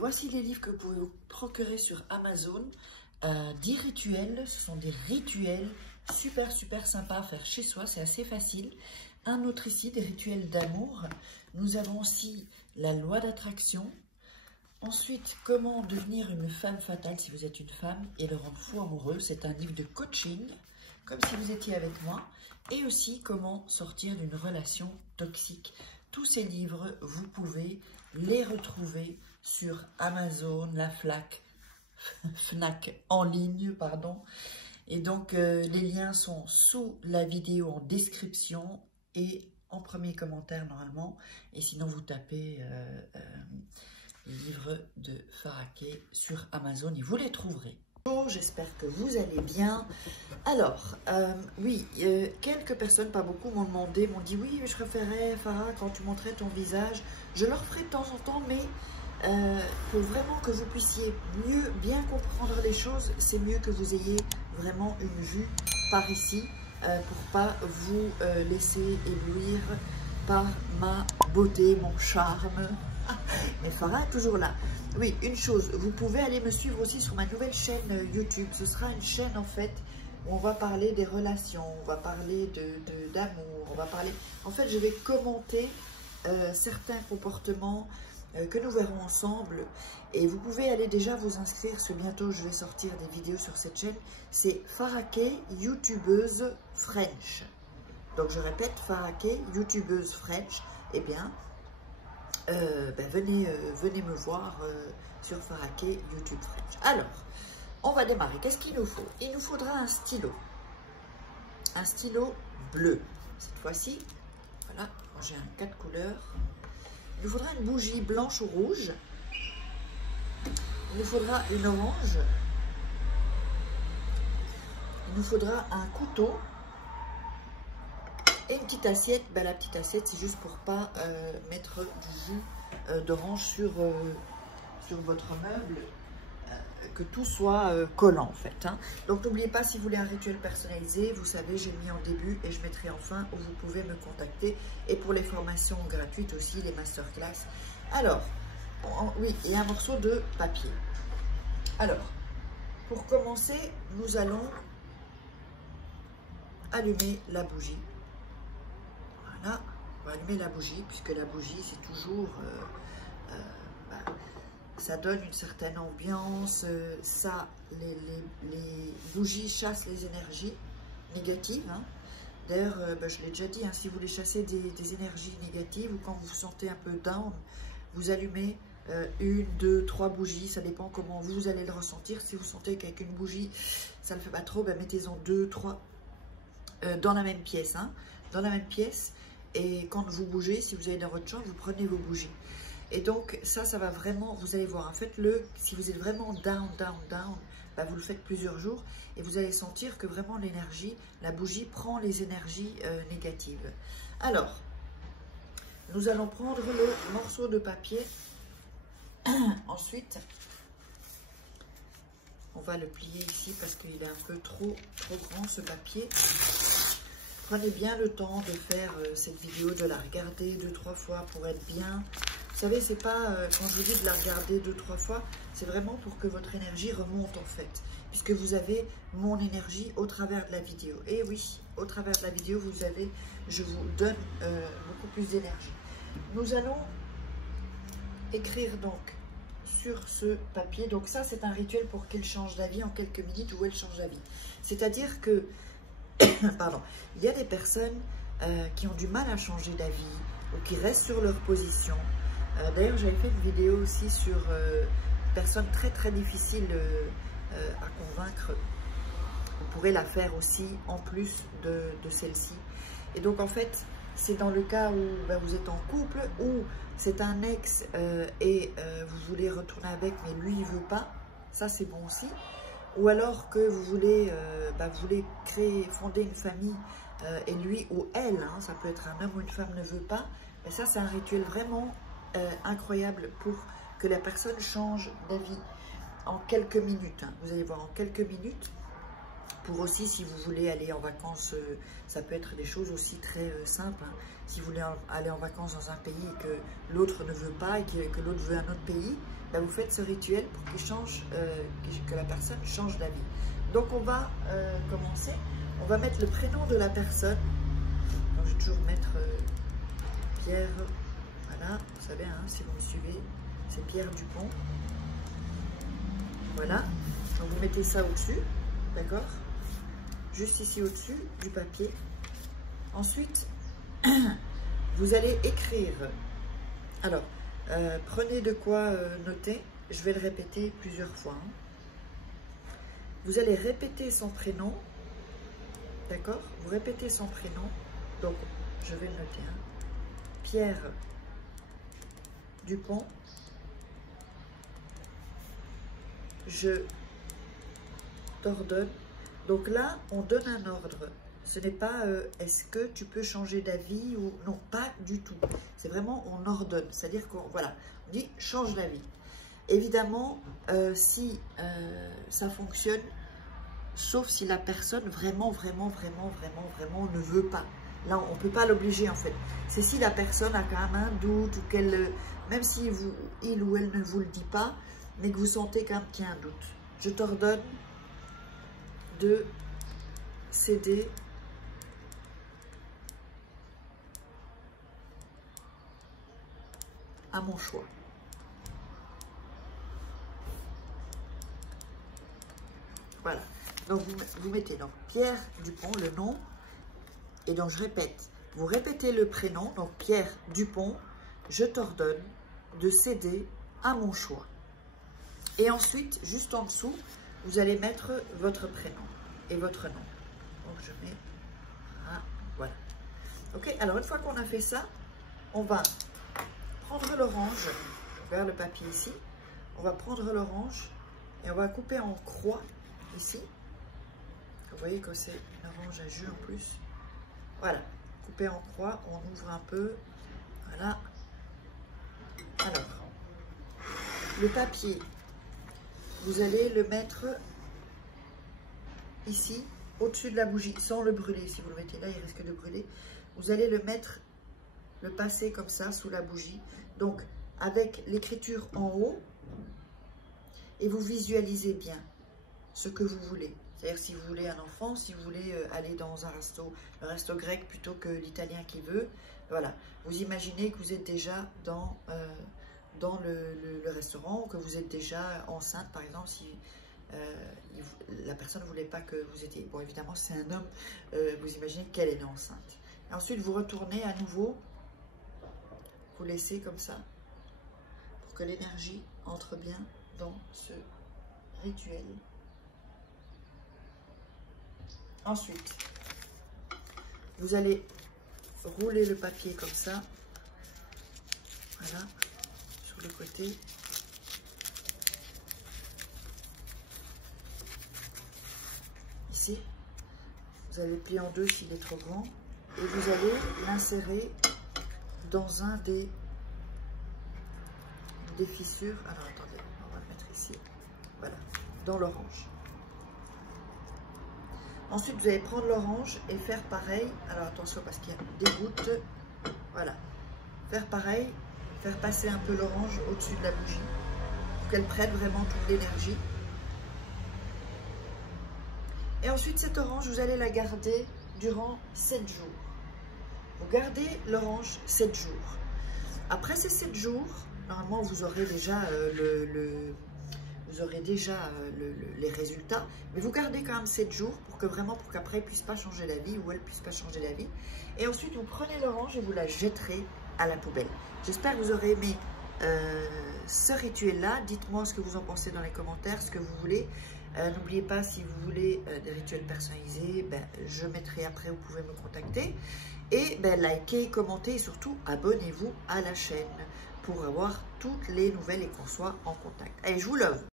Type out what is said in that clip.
voici les livres que vous pouvez vous procurer sur Amazon. 10 rituels, ce sont des rituels super sympas à faire chez soi, c'est assez facile. Un autre ici, des rituels d'amour. Nous avons aussi la loi d'attraction. Ensuite, comment devenir une femme fatale si vous êtes une femme et le rendre fou amoureux. C'est un livre de coaching, comme si vous étiez avec moi. Et aussi, comment sortir d'une relation toxique. Tous ces livres, vous pouvez les retrouver sur Amazon, la Fnac en ligne, pardon. Et donc, les liens sont sous la vidéo en description et en premier commentaire normalement. Et sinon, vous tapez livres de Faraké sur Amazon et vous les trouverez. Bonjour, j'espère que vous allez bien. Alors, oui, quelques personnes, pas beaucoup, m'ont demandé, m'ont dit oui, je préférais Farah quand tu montrais ton visage. Je le referai de temps en temps, mais pour vraiment que vous puissiez mieux bien comprendre les choses, c'est mieux que vous ayez vraiment une vue par ici pour pas vous laisser éblouir par ma beauté, mon charme. Mais Farah est toujours là. Oui, une chose, vous pouvez aller me suivre aussi sur ma nouvelle chaîne YouTube. Ce sera une chaîne en fait où on va parler des relations, on va parler d'amour, on va parler... En fait, je vais commenter certains comportements que nous verrons ensemble. Et vous pouvez aller déjà vous inscrire, parce que bientôt je vais sortir des vidéos sur cette chaîne. C'est Faraké, youtubeuse French. Donc je répète, Faraké, youtubeuse French. Eh bien, venez me voir sur Faraké, YouTube French. Alors, on va démarrer. Qu'est-ce qu'il nous faut? Il nous faudra un stylo. Un stylo bleu. Cette fois-ci, voilà, j'ai un 4 couleurs. Il nous faudra une bougie blanche ou rouge. Il nous faudra une orange. Il nous faudra un couteau. Et une petite assiette. Ben, la petite assiette, c'est juste pour pas mettre du jus d'orange sur votre meuble. Que tout soit collant en fait. Hein. Donc n'oubliez pas, si vous voulez un rituel personnalisé, vous savez, j'ai mis en début et je mettrai en fin où vous pouvez me contacter. Et pour les formations gratuites aussi, les masterclass. Alors, oui, et un morceau de papier. Alors, pour commencer, nous allons allumer la bougie. Voilà, on va allumer la bougie, puisque la bougie, c'est toujours... ça donne une certaine ambiance, les bougies chassent les énergies négatives. Hein. D'ailleurs, je l'ai déjà dit, hein, si vous voulez chasser des énergies négatives ou quand vous vous sentez un peu down, vous allumez 1, 2, 3 bougies, ça dépend comment vous allez le ressentir. Si vous sentez qu'avec une bougie, ça ne fait pas trop, mettez-en 2, 3 dans la même pièce. Hein, dans la même pièce, et quand vous bougez, si vous allez dans votre chambre, vous prenez vos bougies. Et donc, ça va vraiment, vous allez voir, en fait, si vous êtes vraiment down, vous le faites plusieurs jours et vous allez sentir que vraiment l'énergie, la bougie prend les énergies négatives. Alors, nous allons prendre le morceau de papier. Ensuite, on va le plier ici parce qu'il est un peu trop grand ce papier. Prenez bien le temps de faire cette vidéo, de la regarder 2-3 fois pour être bien. Vous savez, c'est pas, quand je vous dis de la regarder 2-3 fois, c'est vraiment pour que votre énergie remonte en fait. Puisque vous avez mon énergie au travers de la vidéo. Et oui, au travers de la vidéo, je vous donne beaucoup plus d'énergie. Nous allons écrire donc sur ce papier. Donc ça, c'est un rituel pour qu'elle change d'avis en quelques minutes ou elle change d'avis. C'est-à-dire que, pardon, il y a des personnes qui ont du mal à changer d'avis ou qui restent sur leur position. D'ailleurs, j'avais fait une vidéo aussi sur personnes très difficiles à convaincre. Vous pourrez la faire aussi en plus de celle-ci. Et donc, en fait, c'est dans le cas où vous êtes en couple, ou c'est un ex et vous voulez retourner avec, mais lui, il ne veut pas. Ça, c'est bon aussi. Ou alors que vous voulez fonder une famille et lui ou elle, hein, ça peut être un homme ou une femme, ne veut pas. Mais ça, c'est un rituel vraiment... incroyable pour que la personne change d'avis en quelques minutes. Hein. Vous allez voir en quelques minutes. Pour aussi, si vous voulez aller en vacances, ça peut être des choses aussi très simples. Hein. Si vous voulez aller en vacances dans un pays et que l'autre ne veut pas et que l'autre veut un autre pays, ben, vous faites ce rituel pour que la personne change d'avis. Donc on va commencer. On va mettre le prénom de la personne. Donc, je vais toujours mettre Pierre. Voilà, vous savez, hein, si vous me suivez, c'est Pierre Dupont. Voilà. Donc vous mettez ça au-dessus, d'accord? Juste ici au-dessus du papier. Ensuite, vous allez écrire. Alors, prenez de quoi noter. Je vais le répéter plusieurs fois. Hein. Vous allez répéter son prénom. D'accord? Vous répétez son prénom. Donc, je vais le noter. Hein. Pierre Dupont. Je t'ordonne. Donc là, on donne un ordre. Ce n'est pas est-ce que tu peux changer d'avis ou non, pas du tout. C'est vraiment on ordonne. C'est-à-dire qu'on voilà, on dit change d'avis. Évidemment, si ça fonctionne, sauf si la personne vraiment ne veut pas. Là, on ne peut pas l'obliger en fait. C'est si la personne a quand même un doute ou qu'elle, même si il ou elle ne vous le dit pas, mais que vous sentez quand même qu'il y a un doute. Je t'ordonne de céder à mon choix. Voilà. Donc, vous mettez donc Pierre Dupont, le nom. Et donc, je répète. Vous répétez le prénom. Donc, Pierre Dupont, je t'ordonne de céder à mon choix. Et ensuite, juste en dessous, vous allez mettre votre prénom et votre nom. Donc, je mets... Ah, voilà. Ok, alors une fois qu'on a fait ça, on va prendre l'orange, vers le papier ici. On va prendre l'orange et on va couper en croix ici. Vous voyez que c'est une orange à jus en plus. Voilà, couper en croix, on ouvre un peu. Voilà. Alors, le papier, vous allez le mettre ici, au-dessus de la bougie, sans le brûler. Si vous le mettez là, il risque de brûler. Vous allez le mettre, le passer comme ça, sous la bougie. Donc, avec l'écriture en haut, et vous visualisez bien ce que vous voulez. C'est-à-dire si vous voulez un enfant, si vous voulez aller dans un resto grec plutôt que l'italien qui veut. Voilà, vous imaginez que vous êtes déjà dans le restaurant, que vous êtes déjà enceinte, par exemple, si la personne ne voulait pas que vous étiez... Bon, évidemment, si c'est un homme, vous imaginez qu'elle est enceinte. Et ensuite, vous retournez à nouveau, vous laissez comme ça, pour que l'énergie entre bien dans ce rituel. Ensuite, vous allez rouler le papier comme ça, voilà, sur le côté. Ici, vous allez plier en deux s'il est trop grand, et vous allez l'insérer dans un des fissures. Alors attendez, on va le mettre ici, voilà, dans l'orange. Ensuite, vous allez prendre l'orange et faire pareil. Alors, attention parce qu'il y a des gouttes. Voilà. Faire pareil. Faire passer un peu l'orange au-dessus de la bougie. Pour qu'elle prenne vraiment toute l'énergie. Et ensuite, cette orange, vous allez la garder durant 7 jours. Vous gardez l'orange 7 jours. Après ces 7 jours, normalement, vous aurez déjà les résultats, mais vous gardez quand même 7 jours pour qu'après il ne puisse pas changer la vie ou elle ne puisse pas changer la vie. Et ensuite, vous prenez l'orange et vous la jetterez à la poubelle. J'espère que vous aurez aimé ce rituel-là. Dites-moi ce que vous en pensez dans les commentaires, ce que vous voulez. N'oubliez pas, si vous voulez des rituels personnalisés, je mettrai après, vous pouvez me contacter. Et likez, commentez et surtout abonnez-vous à la chaîne pour avoir toutes les nouvelles et qu'on soit en contact. Allez, je vous love!